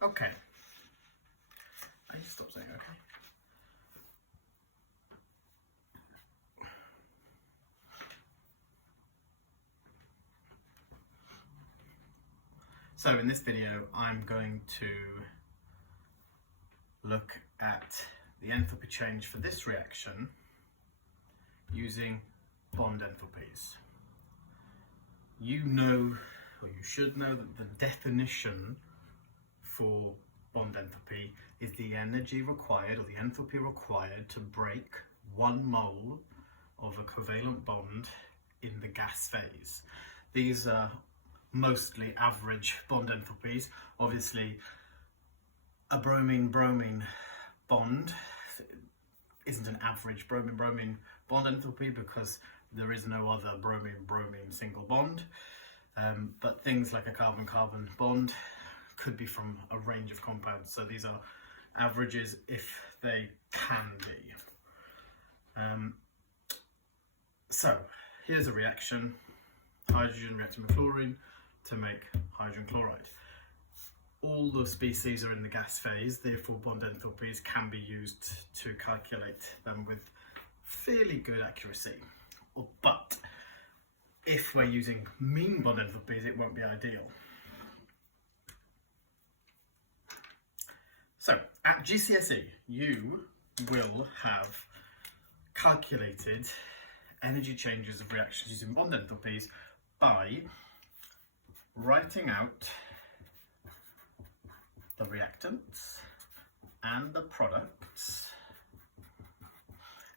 Okay. I need to stop saying okay. So in this video, I'm going to look at the enthalpy change for this reaction using bond enthalpies. You know, or you should know, that the definition for bond enthalpy is the energy required, or the enthalpy required, to break 1 mole of a covalent bond in the gas phase. These are mostly average bond enthalpies. Obviously, a bromine-bromine bond isn't an average bromine-bromine bond enthalpy because there is no other bromine-bromine single bond. But things like a carbon-carbon bond could be from a range of compounds. So these are averages if they can be. So here's a reaction. Hydrogen reacting with chlorine to make hydrogen chloride. All the species are in the gas phase, therefore bond enthalpies can be used to calculate them with fairly good accuracy. But if we're using mean bond enthalpies, it won't be ideal. So at GCSE, you will have calculated energy changes of reactions using bond enthalpies by writing out the reactants and the products,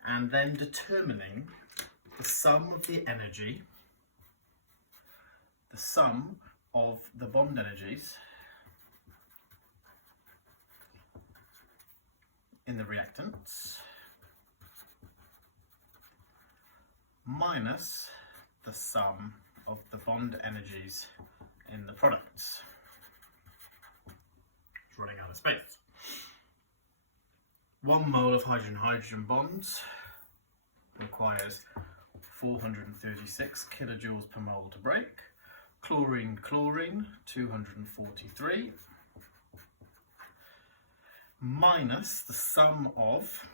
and then determining the sum of the energy, the sum of the bond energies in the reactants minus the sum of the bond energies in the products. It's running out of space. 1 mole of hydrogen-hydrogen bonds requires 436 kilojoules per mole to break. Chlorine-chlorine, 243, minus the sum of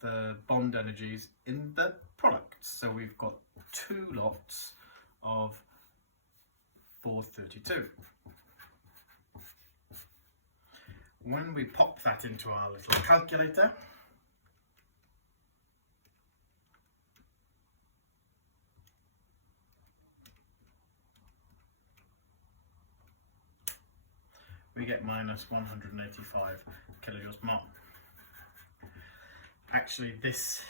the bond energies in the products. So we've got 2 lots of 432. When we pop that into our little calculator, we get minus 185 kilojoules per mole. Actually, this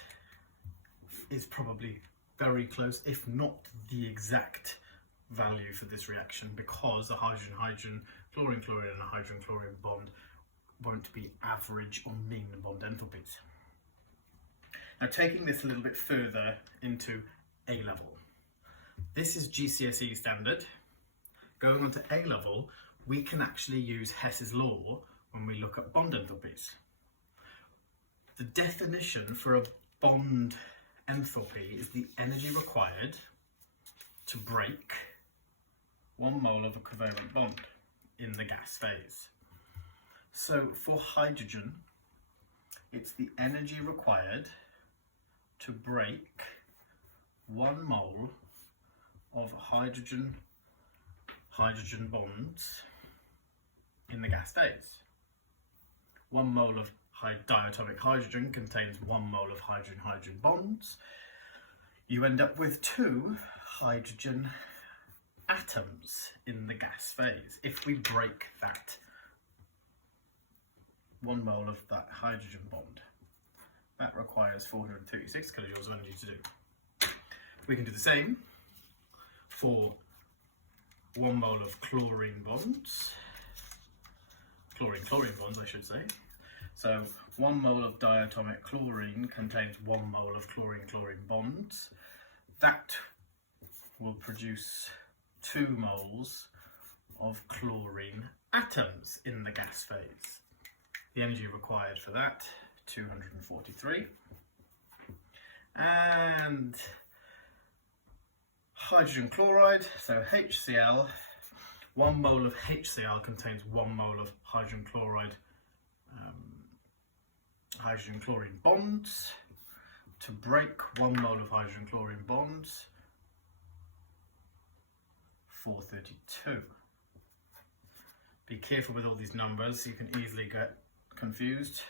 is probably very close, if not the exact value for this reaction, because the hydrogen-hydrogen, chlorine-chlorine and a hydrogen-chlorine bond won't be average or mean bond enthalpies. Now, taking this a little bit further into A level. This is GCSE Standard. Going on to A level, we can actually use Hess's Law when we look at bond enthalpies. The definition for a bond enthalpy is the energy required to break 1 mole of a covalent bond in the gas phase. So for hydrogen, it's the energy required to break 1 mole of hydrogen-hydrogen bonds in the gas phase. 1 mole of diatomic hydrogen contains 1 mole of hydrogen-hydrogen bonds. You end up with 2 hydrogen atoms in the gas phase. If we break that 1 mole of that hydrogen bond, that requires 436 kilojoules of energy to do. We can do the same for 1 mole of chlorine bonds, chlorine-chlorine bonds I should say. So 1 mole of diatomic chlorine contains 1 mole of chlorine-chlorine bonds. That will produce 2 moles of chlorine atoms in the gas phase. The energy required for that, 243. And hydrogen chloride, so HCl, 1 mole of HCl contains 1 mole of hydrogen chloride, hydrogen chlorine bonds. To break 1 mole of hydrogen chlorine bonds, 432. Be careful with all these numbers, you can easily get confused.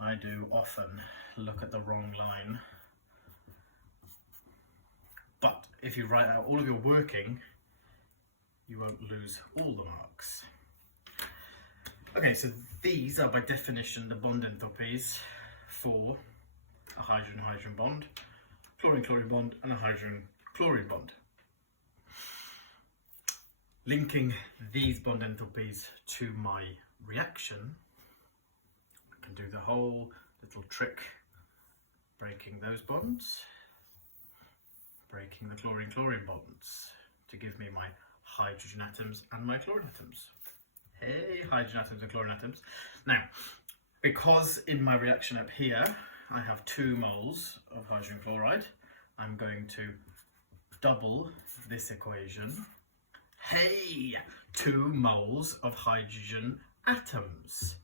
I do often look at the wrong line. But if you write out all of your working, you won't lose all the marks. Okay, so these are by definition the bond enthalpies for a hydrogen-hydrogen bond, chlorine-chlorine bond, and a hydrogen-chlorine bond. Linking these bond enthalpies to my reaction, I can do the whole little trick, breaking those bonds, breaking the chlorine-chlorine bonds to give me my hydrogen atoms and my chlorine atoms. Hey, hydrogen atoms and chlorine atoms. Now, because in my reaction up here, I have 2 moles of hydrogen chloride, I'm going to double this equation. Hey, 2 moles of hydrogen atoms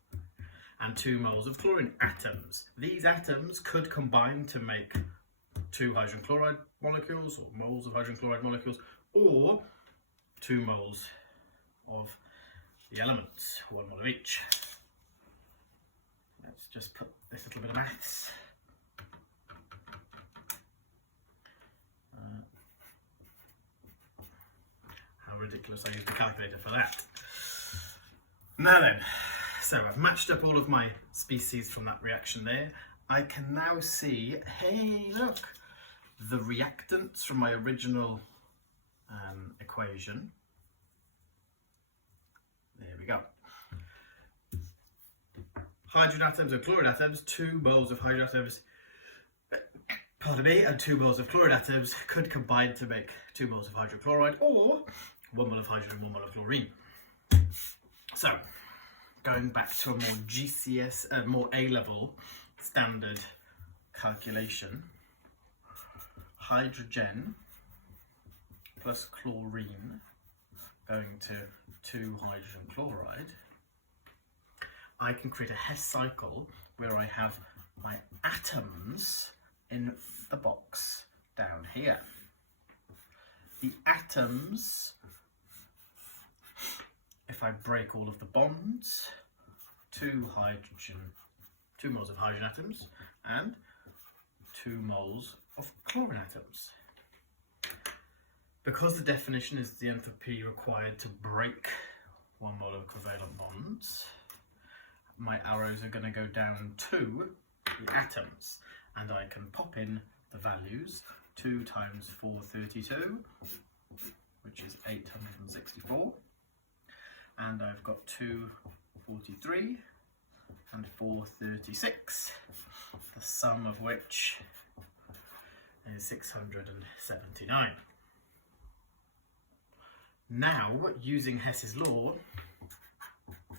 and 2 moles of chlorine atoms. These atoms could combine to make 2 hydrogen chloride molecules, or moles of hydrogen chloride molecules, or 2 moles of the elements, 1 mole of each. Let's just put this little bit of maths. How ridiculous I used the calculator for that. Now then, so I've matched up all of my species from that reaction there. I can now see, hey look, the reactants from my original equation. There we go. Hydrogen atoms and chlorine atoms, 2 moles of hydrogen atoms, pardon me, and 2 moles of chlorine atoms could combine to make 2 moles of hydrochloride, or 1 mole of hydrogen, 1 mole of chlorine. So, going back to a more GCSE, more A-level standard calculation, hydrogen plus chlorine going to 2 hydrogen chloride, I can create a Hess cycle where I have my atoms in the box down here. The atoms, if I break all of the bonds, 2 moles of hydrogen atoms and 2 moles of chlorine atoms. Because the definition is the enthalpy required to break 1 mole of covalent bonds, my arrows are going to go down to the atoms, and I can pop in the values. 2 times 432, which is 864, and I've got 243 and 436, the sum of which is 679. Now, using Hess's law,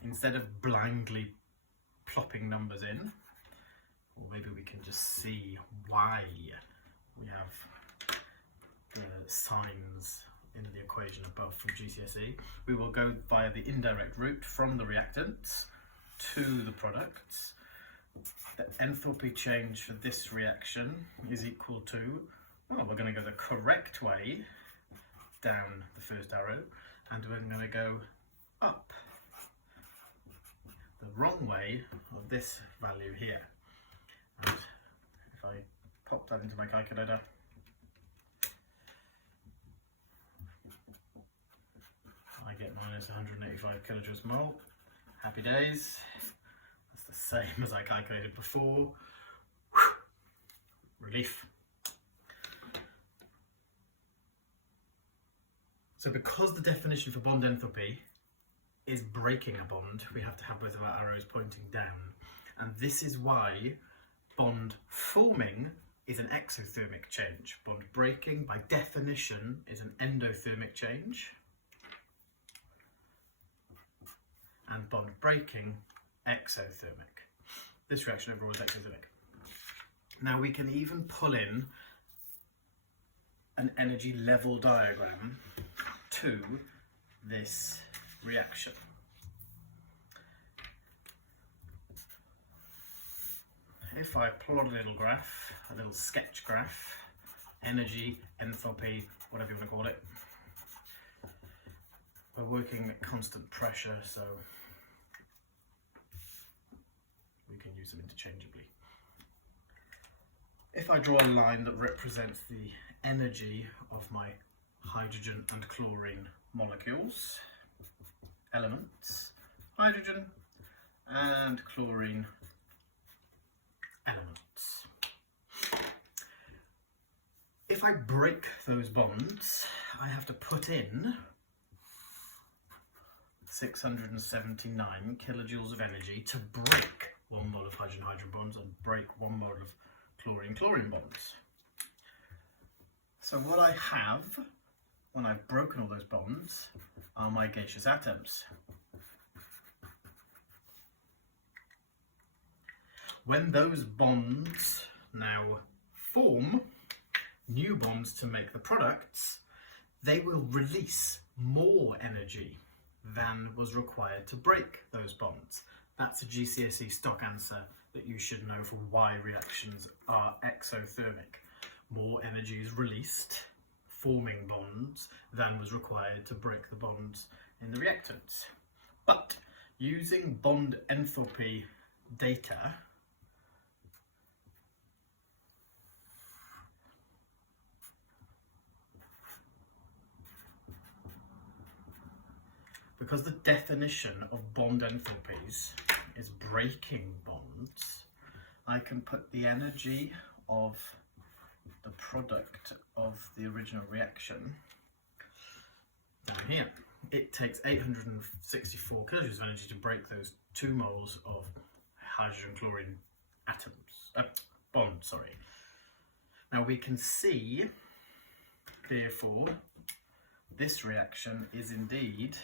instead of blindly plopping numbers in, or maybe we can just see why we have the signs in the equation above from GCSE, we will go via the indirect route from the reactants to the products. The enthalpy change for this reaction is equal to, well, we're going to go the correct way down the first arrow, and we're going to go up the wrong way of this value here. And if I pop that into my calculator, I get minus 185 kilojoules per mole. Happy days. That's the same as I calculated before. Whew. Relief. So because the definition for bond enthalpy is breaking a bond, we have to have both of our arrows pointing down. And this is why bond forming is an exothermic change. Bond breaking, by definition, is an endothermic change. And bond breaking, exothermic. This reaction overall is exothermic. Now we can even pull in an energy level diagram to this reaction. If I plot a little graph, a little sketch graph, energy, enthalpy, whatever you want to call it, we're working at constant pressure, so we can use them interchangeably. If I draw a line that represents the energy of my hydrogen and chlorine molecules, elements, hydrogen and chlorine elements. If I break those bonds, I have to put in 679 kilojoules of energy to break 1 mole of hydrogen-hydrogen bonds and break 1 mole of chlorine-chlorine bonds. So what I have when I've broken all those bonds are my gaseous atoms. When those bonds now form new bonds to make the products, they will release more energy than was required to break those bonds. That's a GCSE stock answer that you should know for why reactions are exothermic. More energy is released, forming bonds, than was required to break the bonds in the reactants. But using bond enthalpy data, because the definition of bond enthalpies is breaking bonds, I can put the energy of the product of the original reaction down here. It takes 864 kilojoules of energy to break those 2 moles of hydrogen chlorine bonds. Now we can see, therefore, this reaction is indeed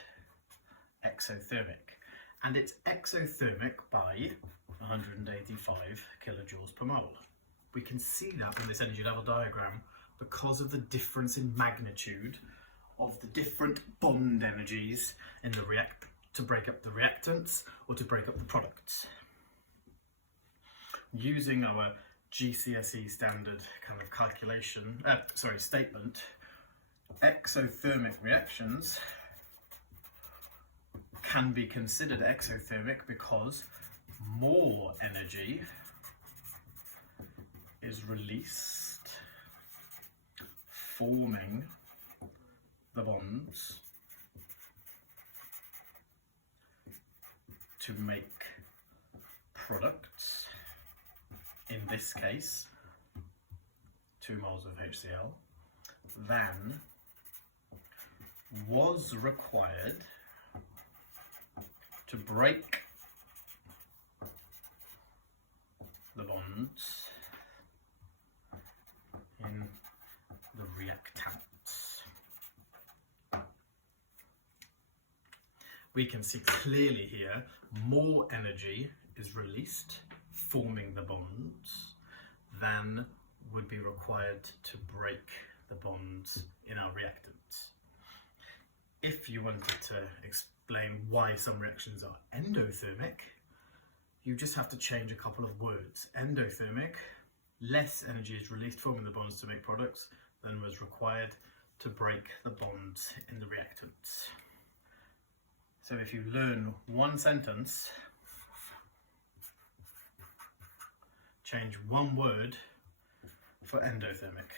exothermic, and it's exothermic by 185 kilojoules per mole. We can see that in this energy level diagram because of the difference in magnitude of the different bond energies in the to break up the reactants or to break up the products. Using our GCSE Standard kind of calculation, statement, exothermic reactions can be considered exothermic because more energy is released, forming the bonds to make products, in this case 2 moles of HCl, than was required to break the bonds in the reactants. We can see clearly here more energy is released forming the bonds than would be required to break the bonds in our reactants. If you wanted to explain why some reactions are endothermic, you just have to change a couple of words. Endothermic, less energy is released forming the bonds to make products than was required to break the bonds in the reactants. So if you learn one sentence, change one word for endothermic.